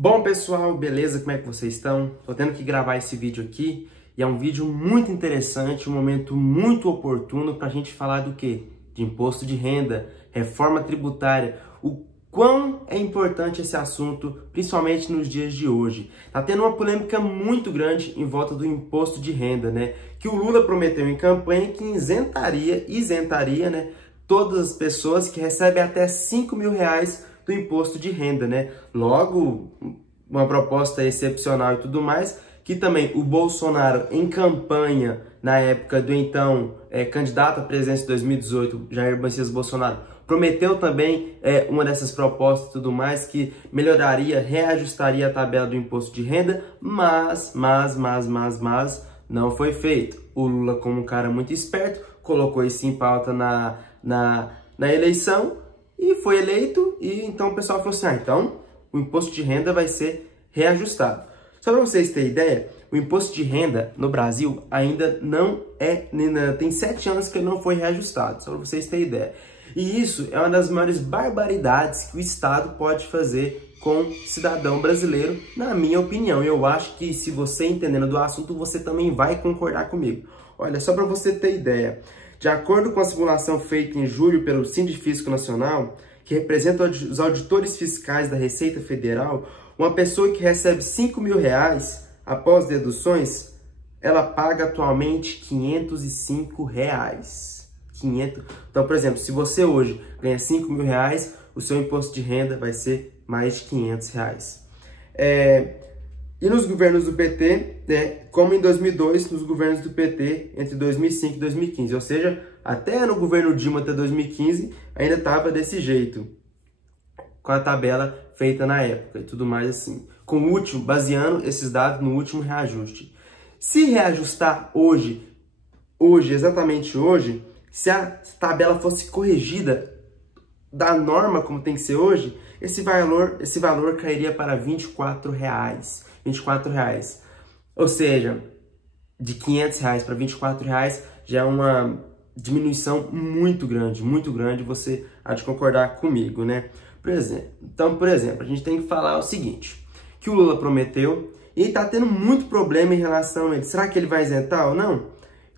Bom pessoal, beleza? Como é que vocês estão? Tô tendo que gravar esse vídeo aqui e é um vídeo muito interessante, um momento muito oportuno para a gente falar do quê? De imposto de renda, reforma tributária, o quão é importante esse assunto, principalmente nos dias de hoje. Tá tendo uma polêmica muito grande em volta do imposto de renda, né? Que o Lula prometeu em campanha que isentaria, né, todas as pessoas que recebem até R$ 5.000 do imposto de renda, né? Logo, uma proposta excepcional e tudo mais, que também o Bolsonaro, em campanha, na época do então candidato à presidência de 2018, Jair Messias Bolsonaro, prometeu também uma dessas propostas e tudo mais, que melhoraria, reajustaria a tabela do imposto de renda, mas não foi feito. O Lula, como um cara muito esperto, colocou isso em pauta na eleição, e foi eleito, e então o pessoal falou assim, então o imposto de renda vai ser reajustado. Só para vocês terem ideia, o imposto de renda no Brasil ainda tem 7 anos que ele não foi reajustado, só para vocês terem ideia. E isso é uma das maiores barbaridades que o Estado pode fazer com o cidadão brasileiro, na minha opinião. E eu acho que se você entendendo do assunto, você também vai concordar comigo. Olha, só para você ter ideia, de acordo com a simulação feita em julho pelo Sindifisco Nacional, que representa os auditores fiscais da Receita Federal, uma pessoa que recebe R$ 5.000 após deduções, ela paga atualmente R$ 505. Então, por exemplo, se você hoje ganha R$ 5.000, o seu imposto de renda vai ser mais de R$ 500. E nos governos do PT, como em 2002, nos governos do PT entre 2005 e 2015. Ou seja, até no governo Dilma até 2015, ainda estava desse jeito, com a tabela feita na época e tudo mais assim. Baseando esses dados no último reajuste. Se reajustar exatamente hoje, se a tabela fosse corrigida da norma como tem que ser hoje, esse valor cairia para R$ 24. Ou seja, de R$ 500 para R$ 24 já é uma diminuição muito grande, você há de concordar comigo, né? Por exemplo, a gente tem que falar o seguinte, que o Lula prometeu e está tendo muito problema em relação a ele. Será que ele vai isentar ou não?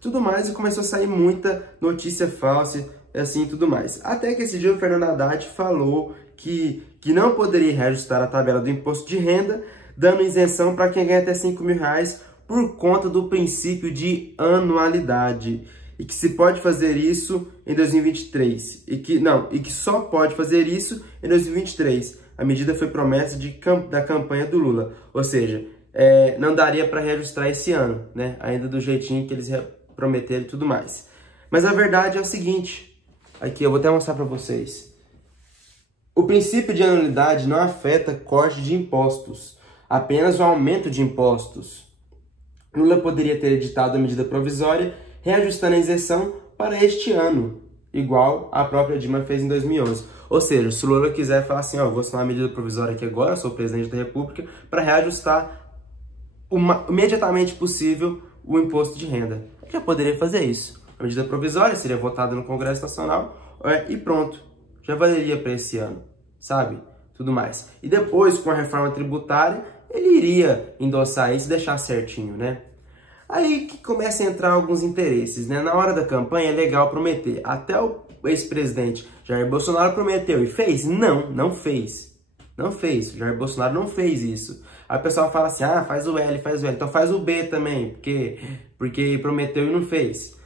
Tudo mais, e começou a sair muita notícia falsa, assim, tudo mais. Até que esse dia o Fernando Haddad falou que não poderia reajustar a tabela do imposto de renda, dando isenção para quem ganha até R$ 5.000 por conta do princípio de anualidade. E que se pode fazer isso em 2023. E que só pode fazer isso em 2023. A medida foi promessa da campanha do Lula. Ou seja, não daria para reajustar esse ano, né? Ainda do jeitinho que eles prometeram e tudo mais. Mas a verdade é o seguinte. Aqui, eu vou até mostrar para vocês. O princípio de anualidade não afeta corte de impostos, apenas o aumento de impostos. Lula poderia ter editado a medida provisória, reajustando a isenção para este ano, igual a própria Dilma fez em 2011. Ou seja, se o Lula quiser falar assim, vou assinar uma medida provisória aqui agora, sou presidente da República, para reajustar imediatamente possível o imposto de renda. Ele já poderia fazer isso. A medida provisória seria votada no Congresso Nacional e pronto, já valeria para esse ano, sabe? Tudo mais. E depois, com a reforma tributária, ele iria endossar isso e deixar certinho, né? Aí que começa a entrar alguns interesses, né? Na hora da campanha é legal prometer. Até o ex-presidente Jair Bolsonaro prometeu e fez? Não fez. Não fez. Jair Bolsonaro não fez isso. Aí o pessoal fala assim, faz o L. Então faz o B também, porque prometeu e não fez.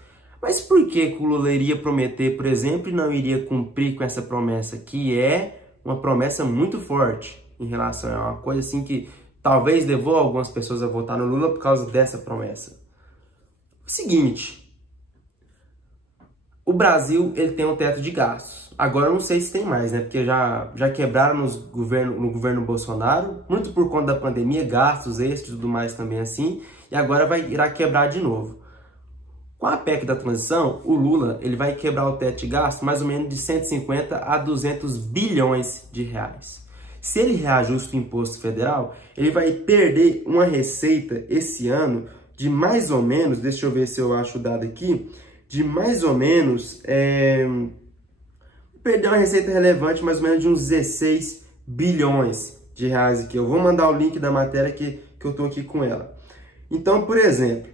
Mas por que o Lula iria prometer, por exemplo, e não iria cumprir com essa promessa? Que é uma promessa muito forte em relação a uma coisa assim que talvez levou algumas pessoas a votar no Lula por causa dessa promessa. O seguinte, o Brasil ele tem um teto de gastos. Agora eu não sei se tem mais, né? Porque já quebraram no governo Bolsonaro, muito por conta da pandemia, gastos extras e tudo mais também assim, e agora irá quebrar de novo. Com a PEC da transição, o Lula ele vai quebrar o teto de gastos mais ou menos de 150 a 200 bilhões de reais. Se ele reajusta o imposto federal, ele vai perder uma receita esse ano de mais ou menos, deixa eu ver se eu acho o dado aqui, de mais ou menos, perder uma receita relevante mais ou menos de uns 16 bilhões de reais aqui. Eu vou mandar o link da matéria que eu tô aqui com ela. Então, por exemplo,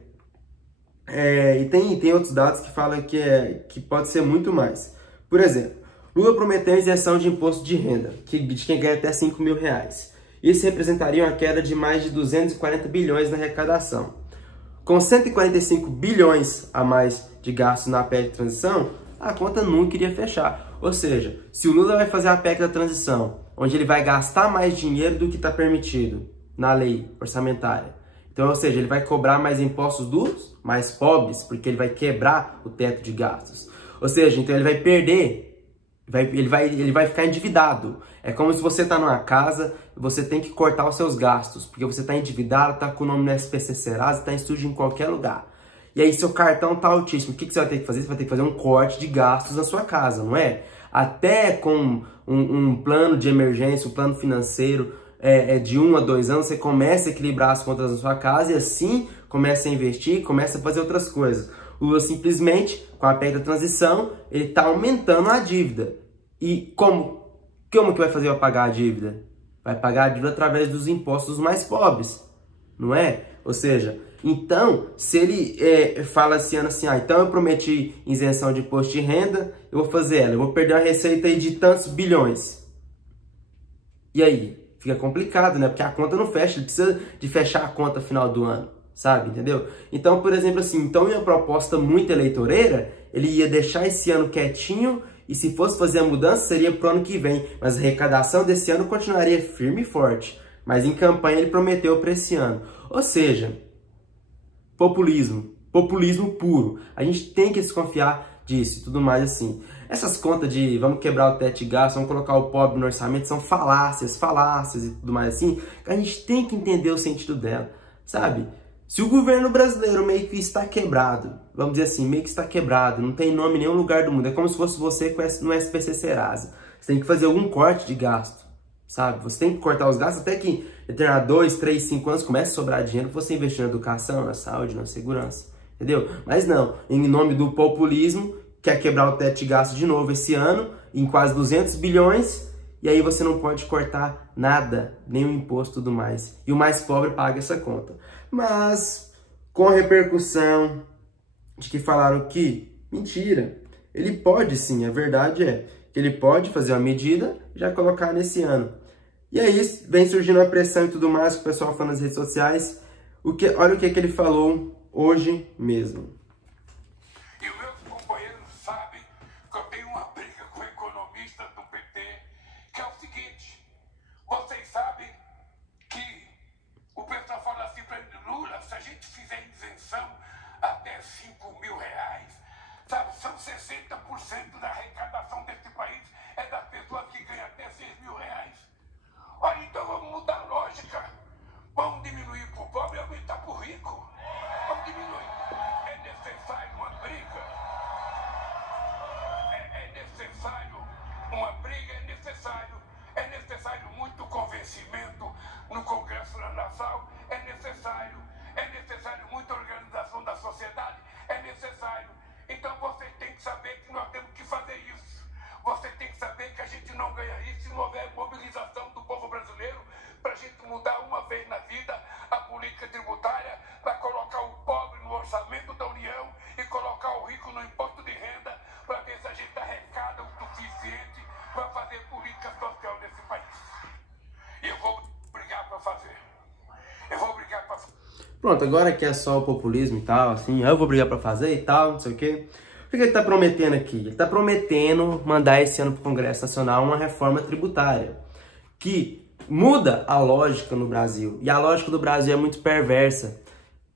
e tem outros dados que falam que pode ser muito mais. Por exemplo, Lula prometeu isenção de imposto de renda, de quem ganha até 5 mil reais. Isso representaria uma queda de mais de 240 bilhões na arrecadação. Com 145 bilhões a mais de gastos na PEC de transição, a conta nunca iria fechar. Ou seja, se o Lula vai fazer a PEC da transição, onde ele vai gastar mais dinheiro do que está permitido na lei orçamentária, então, ou seja, ele vai cobrar mais impostos dos mais pobres, porque ele vai quebrar o teto de gastos. Ou seja, então ele vai perder, ele vai ficar endividado. É como se você está numa casa e você tem que cortar os seus gastos, porque você está endividado, está com o nome no SPC Serasa, está em estúdio em qualquer lugar. E aí seu cartão está altíssimo. O que você vai ter que fazer? Você vai ter que fazer um corte de gastos na sua casa, não é? Até com um plano de emergência, um plano financeiro de 1 a 2 anos, você começa a equilibrar as contas da sua casa e assim começa a investir, começa a fazer outras coisas. O Lula simplesmente, com a PEC da transição, ele está aumentando a dívida. E como que vai fazer para pagar a dívida? Vai pagar a dívida através dos impostos dos mais pobres, não é? Ou seja, então, se ele fala esse ano assim, então eu prometi isenção de imposto de renda, eu vou fazer ela, eu vou perder uma receita aí de tantos bilhões. E aí? Fica complicado, né? Porque a conta não fecha, ele precisa de fechar a conta final do ano. Sabe, entendeu? Então, por exemplo, assim, em uma proposta muito eleitoreira, ele ia deixar esse ano quietinho e se fosse fazer a mudança seria pro ano que vem, mas a arrecadação desse ano continuaria firme e forte, mas em campanha ele prometeu para esse ano. Ou seja, populismo puro. A gente tem que desconfiar disso e tudo mais assim. Essas contas de vamos quebrar o teto de gasto, vamos colocar o pobre no orçamento, são falácias e tudo mais assim, a gente tem que entender o sentido dela, sabe? Se o governo brasileiro meio que está quebrado, vamos dizer assim, meio que está quebrado, não tem nome em nenhum lugar do mundo, é como se fosse você no SPC Serasa. Você tem que fazer algum corte de gasto, sabe? Você tem que cortar os gastos até que determinar 2, 3, 5 anos comece a sobrar dinheiro para você investir na educação, na saúde, na segurança, entendeu? Mas não, em nome do populismo, quer quebrar o teto de gasto de novo esse ano, em quase 200 bilhões, e aí você não pode cortar nada, nem o imposto e tudo mais. E o mais pobre paga essa conta. Mas, com a repercussão de que falaram que, mentira, ele pode sim, a verdade é que ele pode fazer uma medida e já colocar nesse ano. E aí vem surgindo a pressão e tudo mais, que o pessoal fala nas redes sociais. Olha o que ele falou hoje mesmo. E os meus companheiros sabem que eu tenho uma briga com economistas do PT, que é o seguinte, vocês sabem que o pessoal fala assim para Lula, se a gente fizer isenção até 5 mil reais, sabe, são 60% da arrecadação desse país é das pessoas que ganham até 6 mil reais. Olha, então vamos mudar a lógica. Vamos diminuir para o pobre e aumentar para o rico. Vamos diminuir. É necessário uma briga. É necessário uma briga, é necessário muito convencimento no Congresso Nacional, é necessário muita organização da sociedade, é necessário. Então você tem que saber que nós temos que fazer isso. Você tem que saber que a gente não ganha isso se não houver mobilização do povo brasileiro para a gente mudar uma vez na vida a política tributária, para colocar o pobre no orçamento da União e colocar o rico no imposto de renda, para ver se a gente arrecada o suficiente para fazer política social nesse país. E eu vou brigar para fazer. Pronto, agora que é só o populismo e tal, assim, eu vou brigar para fazer e tal, não sei o quê. O que ele está prometendo aqui? Ele está prometendo mandar esse ano para o Congresso Nacional uma reforma tributária que muda a lógica no Brasil. E a lógica do Brasil é muito perversa.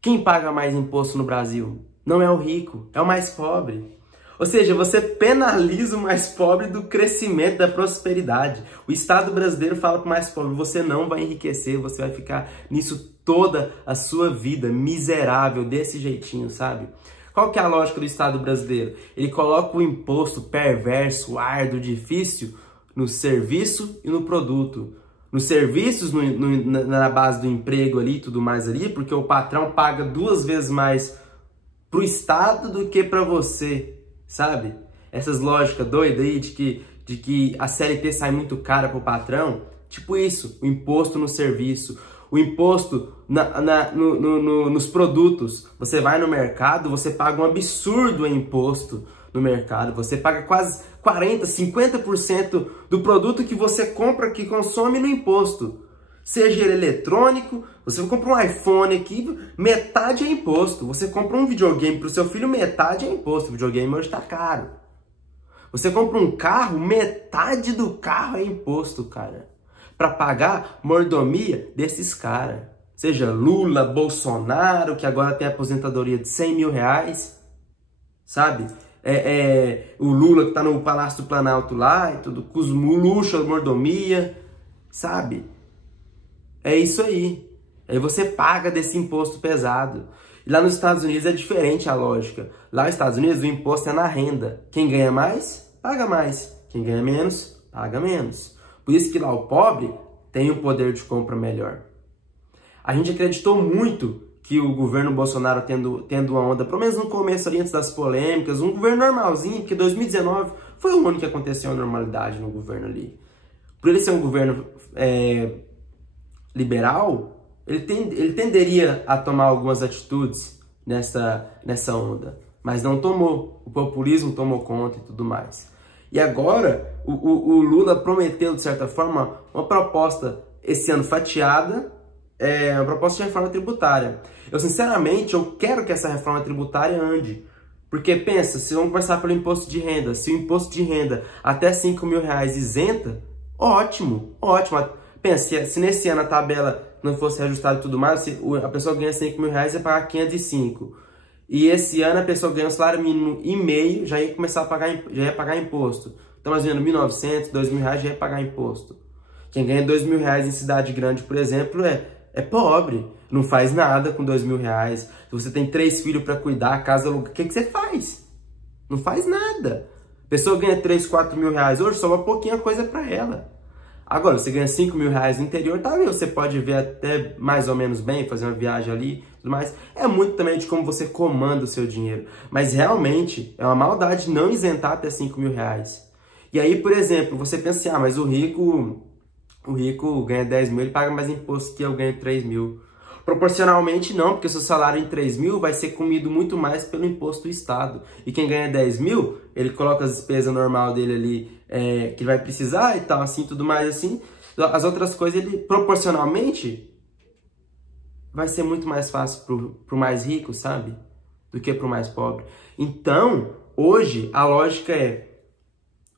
Quem paga mais imposto no Brasil? Não é o rico, é o mais pobre. Ou seja, você penaliza o mais pobre do crescimento, da prosperidade. O Estado brasileiro fala para o mais pobre, você não vai enriquecer, você vai ficar nisso toda a sua vida, miserável, desse jeitinho, sabe? Qual que é a lógica do Estado brasileiro? Ele coloca o imposto perverso, árduo, difícil no serviço e no produto. Nos serviços, na base do emprego ali e tudo mais ali, porque o patrão paga 2 vezes mais pro Estado do que para você, sabe? Essas lógicas doidas aí de que a CLT sai muito cara pro patrão, Tipo isso, o imposto no serviço, o imposto nos produtos. Você vai no mercado, você paga um absurdo em imposto no mercado. Você paga quase 40%, 50% do produto que você compra, que consome no imposto. Seja ele eletrônico, você compra um iPhone aqui, metade é imposto. Você compra um videogame para o seu filho, metade é imposto. O videogame hoje está caro. Você compra um carro, metade do carro é imposto, cara. Para pagar mordomia desses caras. Seja Lula, Bolsonaro, que agora tem aposentadoria de 100 mil reais, sabe? O Lula que tá no Palácio do Planalto lá, e tudo, com os luxos, a mordomia, sabe? É isso aí. Aí você paga desse imposto pesado. E lá nos Estados Unidos é diferente a lógica. Lá nos Estados Unidos o imposto é na renda. Quem ganha mais, paga mais. Quem ganha menos, paga menos. Por isso que lá o pobre tem um poder de compra melhor. A gente acreditou muito que o governo Bolsonaro tendo uma onda, pelo menos no começo ali, antes das polêmicas, um governo normalzinho, porque 2019 foi o ano que aconteceu a normalidade no governo ali. Por ele ser um governo liberal, ele tenderia a tomar algumas atitudes nessa onda, mas não tomou. O populismo tomou conta e tudo mais. E agora, o Lula prometeu, de certa forma, uma proposta esse ano fatiada, uma proposta de reforma tributária. Eu, sinceramente, eu quero que essa reforma tributária ande. Porque, pensa, se vamos começar pelo imposto de renda, se o imposto de renda até 5 mil reais isenta, ótimo, ótimo. Pensa, se nesse ano a tabela não fosse reajustada e tudo mais, se a pessoa ganha 5 mil reais, ia pagar 505. E esse ano a pessoa ganha um salário mínimo e meio, já ia começar a pagar imposto. Então, mais ou menos 1.900, 2.000 reais já ia pagar imposto. Quem ganha 2.000 reais em cidade grande, por exemplo, é pobre. Não faz nada com 2.000 reais. Se você tem 3 filhos para cuidar, casa aluga, o que você faz? Não faz nada. A pessoa ganha 3, 4 mil reais hoje, sobra pouquinha coisa para ela. Agora, você ganha 5 mil reais no interior, tá? Você pode ver até mais ou menos bem, fazer uma viagem ali, tudo mais. É muito também de como você comanda o seu dinheiro. Mas realmente, é uma maldade não isentar até 5 mil reais. E aí, por exemplo, você pensa assim, mas o rico ganha 10 mil, ele paga mais imposto que eu ganho 3 mil. Proporcionalmente não, porque seu salário em 3 mil vai ser comido muito mais pelo imposto do Estado. E quem ganha 10 mil, ele coloca as despesas normal dele ali, que vai precisar e tal, assim, tudo mais assim. As outras coisas, ele proporcionalmente vai ser muito mais fácil pro mais rico, sabe? Do que pro mais pobre. Então, hoje, a lógica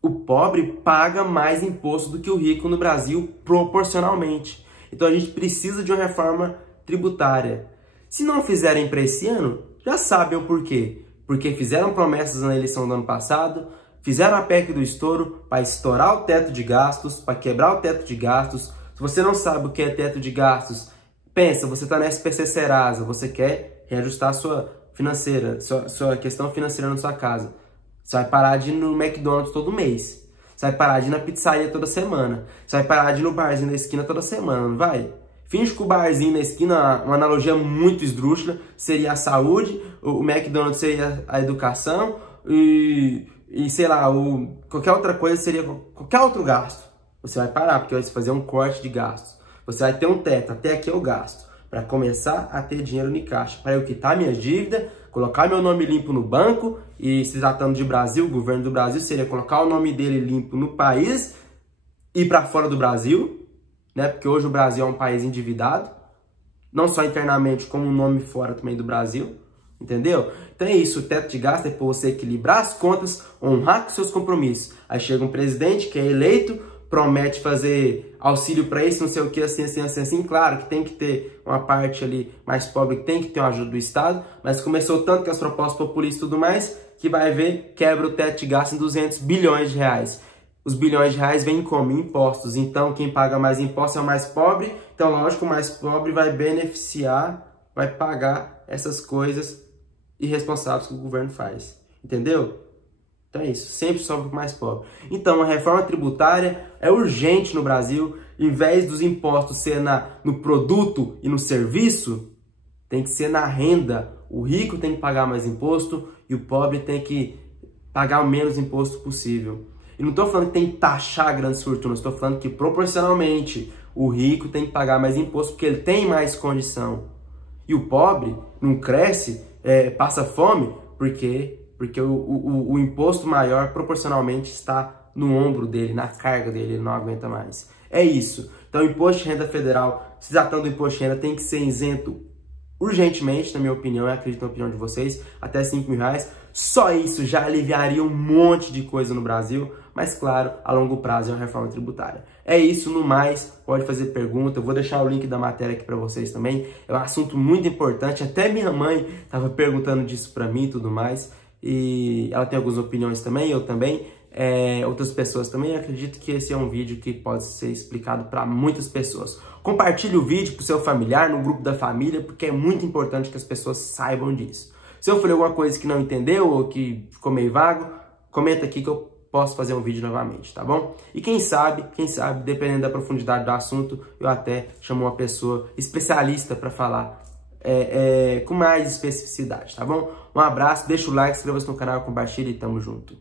o pobre paga mais imposto do que o rico no Brasil proporcionalmente. Então, a gente precisa de uma reforma tributária. Se não fizerem para esse ano, já sabem o porquê. Porque fizeram promessas na eleição do ano passado, fizeram a PEC do estouro para estourar o teto de gastos, para quebrar o teto de gastos. Se você não sabe o que é teto de gastos, pensa, você está na SPC Serasa, você quer reajustar a sua questão financeira na sua casa. Você vai parar de ir no McDonald's todo mês. Você vai parar de ir na pizzaria toda semana. Você vai parar de ir no barzinho da esquina toda semana, não vai? Finge que o barzinho na esquina, uma analogia muito esdrúxula, seria a saúde, o McDonald's seria a educação e sei lá, qualquer outra coisa seria qualquer outro gasto. Você vai parar, porque vai fazer um corte de gastos. Você vai ter um teto, até aqui eu gasto, para começar a ter dinheiro em caixa, para eu quitar minha dívida, colocar meu nome limpo no banco, e se tratando de Brasil, o governo do Brasil seria colocar o nome dele limpo no país e para fora do Brasil, né? Porque hoje o Brasil é um país endividado, não só internamente, como um nome fora também do Brasil, entendeu? Então é isso, o teto de gasto é para você equilibrar as contas, honrar com seus compromissos. Aí chega um presidente que é eleito, promete fazer auxílio para isso, não sei o que, assim. Claro que tem que ter uma parte ali mais pobre, que tem que ter uma ajuda do Estado, mas começou tanto com as propostas populistas e tudo mais, que vai ver, quebra o teto de gasto em 200 bilhões de reais. Os bilhões de reais vêm como impostos, então quem paga mais impostos é o mais pobre, então lógico, o mais pobre vai beneficiar, vai pagar essas coisas irresponsáveis que o governo faz, entendeu? Então é isso, sempre sobra o mais pobre. Então, a reforma tributária é urgente no Brasil. Em vez dos impostos ser no produto e no serviço, tem que ser na renda. O rico tem que pagar mais imposto e o pobre tem que pagar o menos imposto possível. E não estou falando que tem que taxar grandes fortunas, estou falando que proporcionalmente o rico tem que pagar mais imposto porque ele tem mais condição. E o pobre não cresce, passa fome, porque o imposto maior proporcionalmente está no ombro dele, na carga dele, ele não aguenta mais. É isso. Então, o imposto de renda federal, se tratando do imposto de renda, tem que ser isento urgentemente, na minha opinião, eu acredito na opinião de vocês, até R$5.000. Só isso já aliviaria um monte de coisa no Brasil, mas claro, a longo prazo é uma reforma tributária. É isso, no mais, pode fazer pergunta, eu vou deixar o link da matéria aqui para vocês também, é um assunto muito importante, até minha mãe estava perguntando disso para mim e tudo mais, e ela tem algumas opiniões também, eu também, outras pessoas também. Eu acredito que esse é um vídeo que pode ser explicado para muitas pessoas. Compartilhe o vídeo para o seu familiar, no grupo da família, porque é muito importante que as pessoas saibam disso. Se eu falei alguma coisa que não entendeu ou que ficou meio vago, comenta aqui que eu posso fazer um vídeo novamente, tá bom? E quem sabe, dependendo da profundidade do assunto, eu até chamo uma pessoa especialista para falar com mais especificidade, tá bom? Um abraço, deixa o like, inscreva-se no canal, compartilhe e tamo junto.